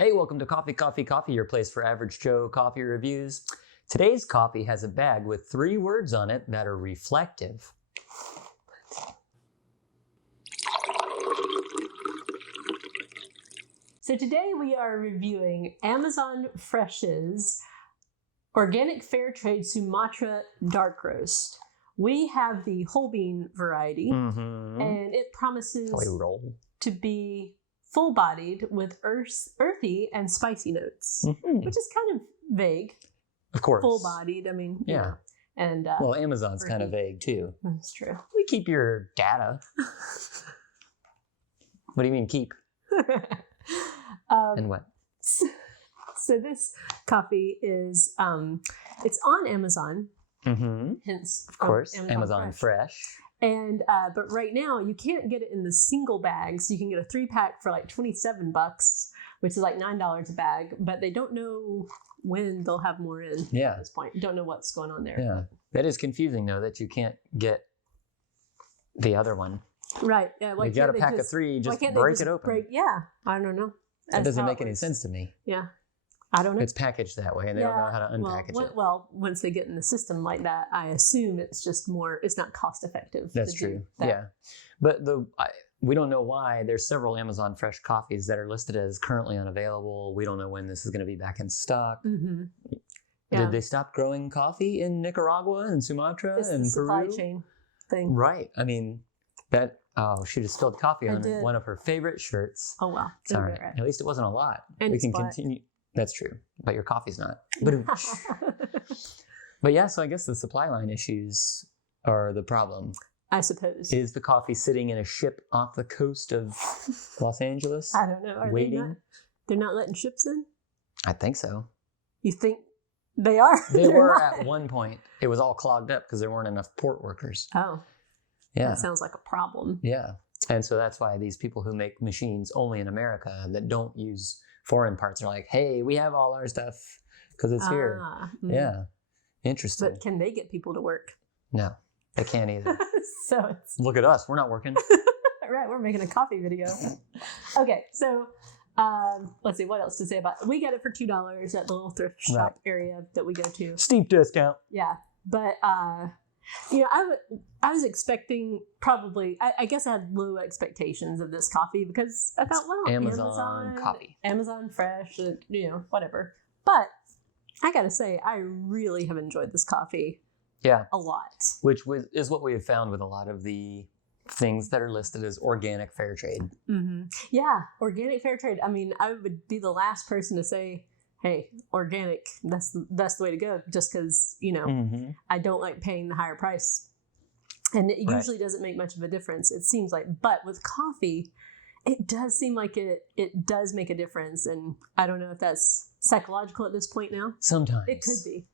Hey, welcome to Coffee, Coffee, Coffee, your place for average Joe coffee reviews. Today's coffee has a bag with 3 words on it that are reflective. So today we are reviewing Amazon Fresh's Organic Fair Trade Sumatra Dark Roast. We have the whole bean variety, and it promises to be full-bodied with earthy and spicy notes, which is kind of vague. Of course. Full-bodied, I mean, yeah. Yeah. And well, Amazon's kind of vague too. That's true. We keep your data. What do you mean keep? And what? So this coffee is, it's on Amazon. Hence, of course, Amazon Fresh. And but right now you can't get it in the single bags. You can get a 3-pack for like $27, which is like $9 a bag. But they don't know when they'll have more in. Yeah. At this point, don't know what's going on there. Yeah, that is confusing though that you can't get the other one. Right. Yeah. You got a pack of 3. Just break it open. Yeah. I don't know. That doesn't make any sense to me. Yeah. I don't know. It's packaged that way, and they don't know how to unpackage it. Well, once they get in the system like that, I assume it's just more. It's not cost effective. That's true. Yeah, but we don't know why. There's several Amazon Fresh coffees that are listed as currently unavailable. We don't know when this is going to be back in stock. Did they stop growing coffee in Nicaragua and Sumatra and the supply Peru? chain thing, right? I mean, that. Oh, she just spilled coffee on one of her favorite shirts. Oh wow! It's all right. At least it wasn't a lot. And we can continue. That's true, but your coffee's not. But yeah, so I guess the supply line issues are the problem. I suppose. Is the coffee sitting in a ship off the coast of Los Angeles? I don't know. Are waiting? They're not letting ships in? I think so. You think they are? They were at one point. It was all clogged up because there weren't enough port workers. Oh. Yeah. That sounds like a problem. Yeah. And so that's why these people who make machines only in America that don't use foreign parts are like, hey, we have all our stuff because it's here. Yeah. Interesting. But can they get people to work? No, they can't either. So look at us. We're not working. Right. We're making a coffee video. Okay. So let's see what else to say about it. We get it for $2 at the little thrift shop area that we go to. Steep discount. Yeah. But I was expecting probably, I guess I had low expectations of this coffee because I thought, well, Amazon coffee. Amazon Fresh, whatever. But I got to say, I really have enjoyed this coffee. Yeah. A lot. Which is what we have found with a lot of the things that are listed as organic fair trade. Yeah. Organic fair trade. I mean, I would be the last person to say, hey, organic, that's the way to go, just because, I don't like paying the higher price. And it usually doesn't make much of a difference, it seems like. But with coffee, it does seem like it does make a difference. And I don't know if that's psychological at this point now. Sometimes. It could be.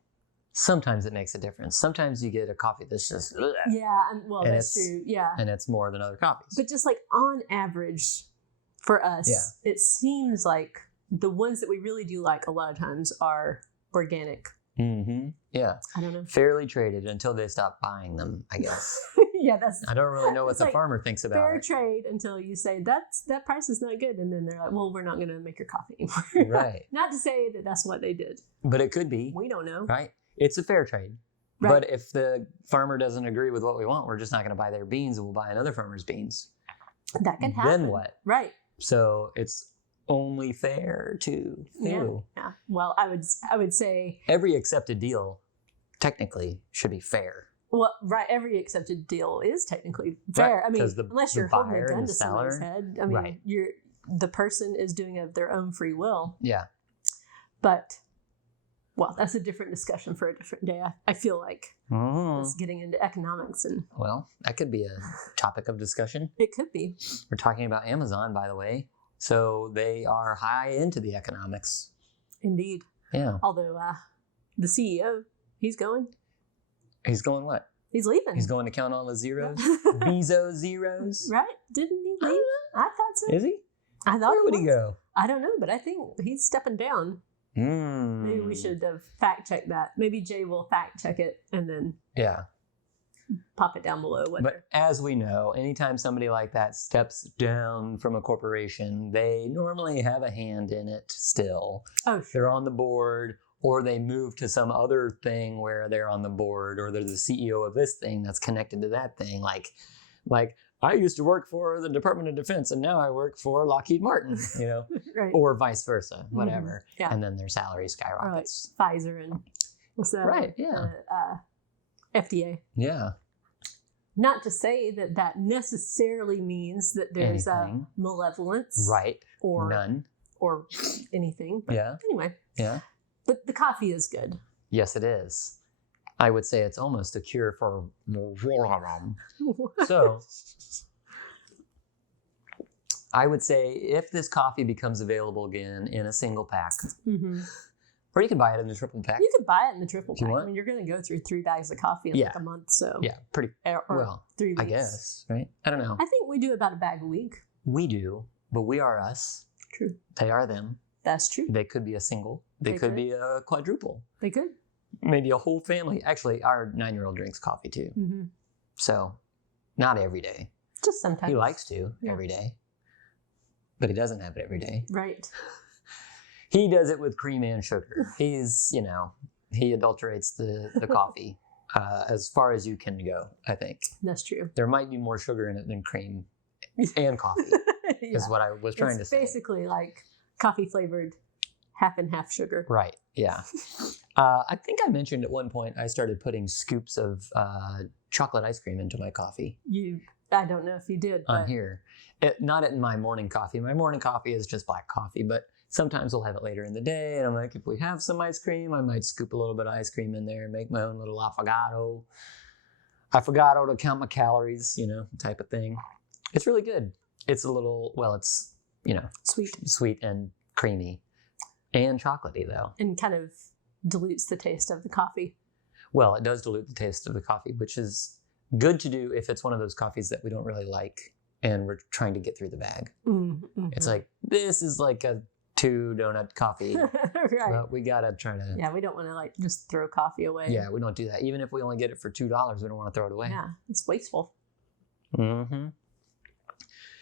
Sometimes it makes a difference. Sometimes you get a coffee that's just... Ugh, that's true, yeah. And it's more than other coffees. But just like on average, for us, it seems like the ones that we really do like a lot of times are organic. Yeah. I don't know. Fairly traded until they stop buying them, I guess. Yeah, I don't really know what the farmer thinks about fair it. trade until you say that price is not good, and then they're like, well, we're not going to make your coffee anymore. Right. Not to say that that's what they did. But it could be. We don't know. Right. It's a fair trade. Right. But if the farmer doesn't agree with what we want, we're just not going to buy their beans, and we'll buy another farmer's beans. That can happen. Then what? Right. So it's only fair to you. Yeah. Well, I would say every accepted deal technically should be fair. Well, right. Every accepted deal is technically fair. I mean, unless you're holding a gun to somebody's head. I mean, the person is doing it of their own free will. Yeah. But, well, that's a different discussion for a different day. I feel like it's getting into economics and. Well, that could be a topic of discussion. It could be. We're talking about Amazon, by the way. So they are high into the economics. Indeed. Yeah. Although the CEO, he's going. He's going what? He's leaving. He's going to count all the zeros? Bezos zeros? Right? Didn't he leave? I thought so. Is he? I thought Where would he go? I don't know, but I think he's stepping down. Maybe we should have fact checked that. Maybe Jay will fact check it and then. Yeah. pop it down below. But as we know, anytime somebody like that steps down from a corporation, they normally have a hand in it still. Oh, sure. They're on the board, or they move to some other thing where they're on the board, or they're the CEO of this thing that's connected to that thing. Like I used to work for the Department of Defense and now I work for Lockheed Martin, Right. or vice versa, whatever. Mm-hmm. Yeah. And then their salary skyrockets. Or like Pfizer and what's that? Right, yeah. FDA. Yeah. Not to say that necessarily means that there's Anything. Malevolence. Right. Or none. Or anything. But Yeah. Anyway. Yeah. But the coffee is good. Yes, it is. I would say it's almost a cure for. So, I would say if this coffee becomes available again in a single pack, Mm-hmm. or you can buy it in the triple pack. You could buy it in the triple If you pack. want. I mean, you're going to go through 3 bags of coffee in Yeah. like a month, so Yeah, pretty or well. 3 weeks. I guess, right? I don't know. I think we do about a bag a week. We do, but we are us. True. They are them. That's true. They could be a single. They They could could. be a quadruple. They could. Maybe a whole family. Actually, our 9-year-old drinks coffee too. Mm-hmm. So, not every day. Just sometimes. He likes to Yeah. every day, but he doesn't have it every day. Right. He does it with cream and sugar. He's, he adulterates the coffee as far as you can go, I think. That's true. There might be more sugar in it than cream and coffee, Yeah. is what I was trying to It's say. basically like coffee flavored half and half sugar. Right, yeah. I think I mentioned at one point I started putting scoops of chocolate ice cream into my coffee I don't know if you did. on But here. Not in my morning coffee. My morning coffee is just black coffee, but sometimes we'll have it later in the day. And I'm like, if we have some ice cream, I might scoop a little bit of ice cream in there and make my own little affogato. Affogato to count my calories, type of thing. It's really good. It's a little, it's, sweet and creamy and chocolatey though. and kind of dilutes the taste of the coffee. Well, it does dilute the taste of the coffee, which is good to do if it's one of those coffees that we don't really like and we're trying to get through the bag. Mm-hmm. It's like, this is like a 2 donut coffee, Right. but we gotta try to. Yeah, we don't want to just throw coffee away. Yeah, we don't do that. Even if we only get it for $2, we don't want to throw it away. Yeah, it's wasteful. Mm-hmm.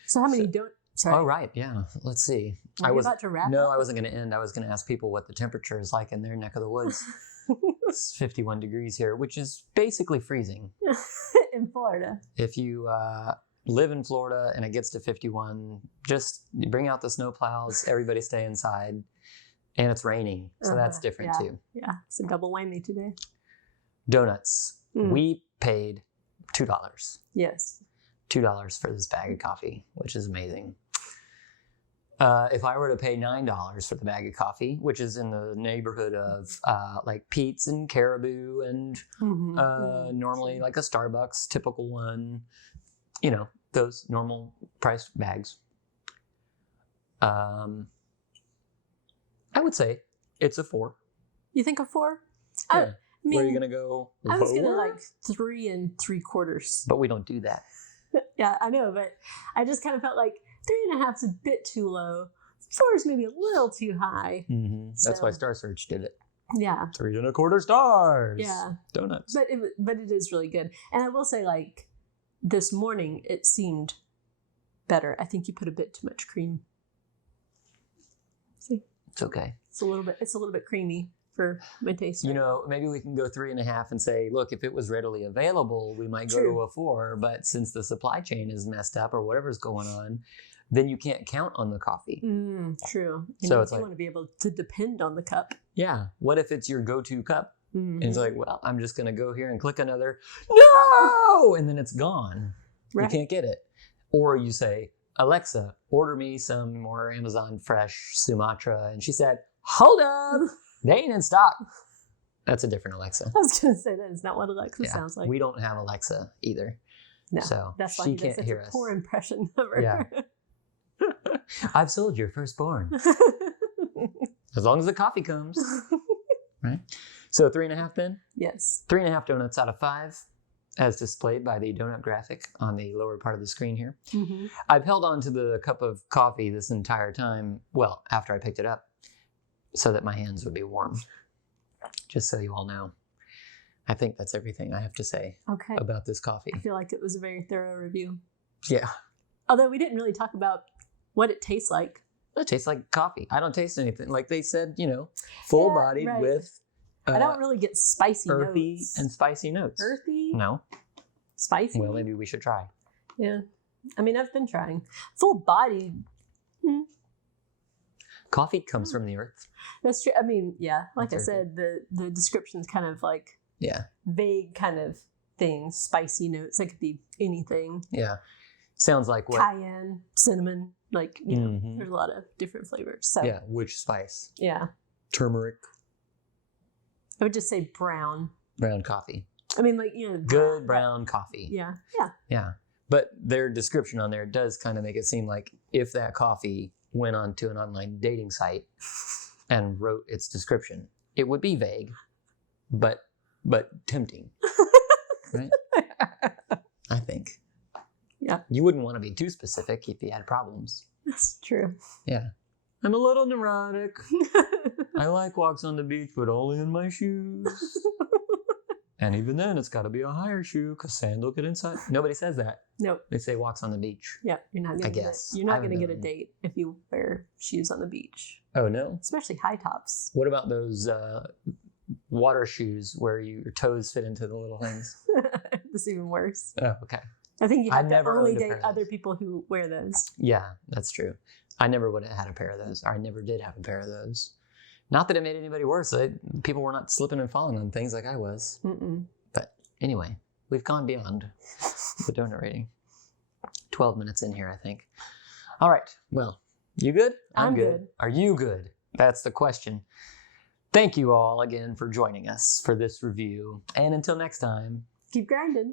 So how many don't? Sorry. Oh, right. Yeah. Let's see. Were you about to wrap No, up? I wasn't going to end. I was going to ask people what the temperature is like in their neck of the woods. It's 51 degrees here, which is basically freezing. In Florida. If you live in Florida and it gets to 51, just bring out the snow plows. Everybody stay inside. And it's raining. So that's different yeah. too. Yeah, it's a double whammy today. Donuts. Mm. We paid $2. Yes. $2 for this bag of coffee, which is amazing. If I were to pay $9 for the bag of coffee, which is in the neighborhood of like Pete's and Caribou and normally like a Starbucks, typical one, those normal priced bags, I would say it's a 4. You think a 4? Yeah. I mean, Where are you going to go? I was going to lower? like 3 3/4. But we don't do that. Yeah, I know, but I just kind of felt like 3.5 is a bit too low. 4 is maybe a little too high. Mm-hmm. That's why So- Star Search did it. Yeah. 3.25 stars. Yeah. Donuts. But it is really good. And I will say, like, this morning it seemed better. I think you put a bit too much cream. See, It's okay. it's a little bit creamy for my taste. Maybe we can go 3.5 and say, look, if it was readily available, we might go True. to a 4. But since the supply chain is messed up or whatever's going on, then you can't count on the coffee. True. So it's you like- want to be able to depend on the cup. Yeah. What if it's your go-to cup? Mhm. And it's like, well, I'm just going to go here and click another. No! And then it's gone. Right. You can't get it. Or you say, Alexa, order me some more Amazon Fresh Sumatra. And she said, hold up. They ain't in stock. That's a different Alexa. I was going to say that is not what Alexa Yeah, sounds like. we don't have Alexa either. No, So that's why she he does can't such hear a us. poor impression of her. Yeah. I've sold your firstborn. As long as the coffee comes. Right? So 3.5 then? Yes. 3.5 donuts out of 5, as displayed by the donut graphic on the lower part of the screen here. Mm-hmm. I've held on to the cup of coffee this entire time, well, after I picked it up, so that my hands would be warm. Just so you all know. I think that's everything I have to say about this coffee. I feel like it was a very thorough review. Yeah. Although we didn't really talk about what it tastes like. It tastes like coffee. I don't taste anything. Like they said, full-bodied with I don't really get spicy earthy notes. and spicy notes. Earthy? No. Spicy? Well, maybe we should try. Yeah. I mean, I've been trying. Full-bodied. Coffee comes from the earth. That's true. I mean, yeah. Like I said, the description's kind of like vague kind of things. Spicy notes. That could be anything. Yeah. Sounds like what? Cayenne, cinnamon. Like, there's a lot of different flavors. So yeah. Which spice? Yeah. Turmeric. I would just say brown. Brown coffee. I mean, like, good brown coffee. Yeah. Yeah. Yeah. But their description on there does kind of make it seem like if that coffee went onto an online dating site and wrote its description, it would be vague, but tempting. Right? I think. Yeah. You wouldn't want to be too specific if you had problems. That's true. Yeah. I'm a little neurotic. I like walks on the beach, but only in my shoes. And even then, it's got to be a higher shoe because sand will get inside. Nobody says that. Nope. They say walks on the beach. Yeah, you're not going to get it. You're not going to get a date if you wear shoes on the beach. Oh, no? Especially high tops. What about those water shoes where your toes fit into the little things? That's even worse. Oh, okay. I think you have to only date other people who wear those. Yeah, that's true. I never would have had a pair of those. Or I never did have a pair of those. Not that it made anybody worse. People were not slipping and falling on things like I was. Mm-mm. But anyway, we've gone beyond the donut rating. 12 minutes in here, I think. All right. Well, you good? I'm good. Are you good? That's the question. Thank you all again for joining us for this review. And until next time, keep grinding.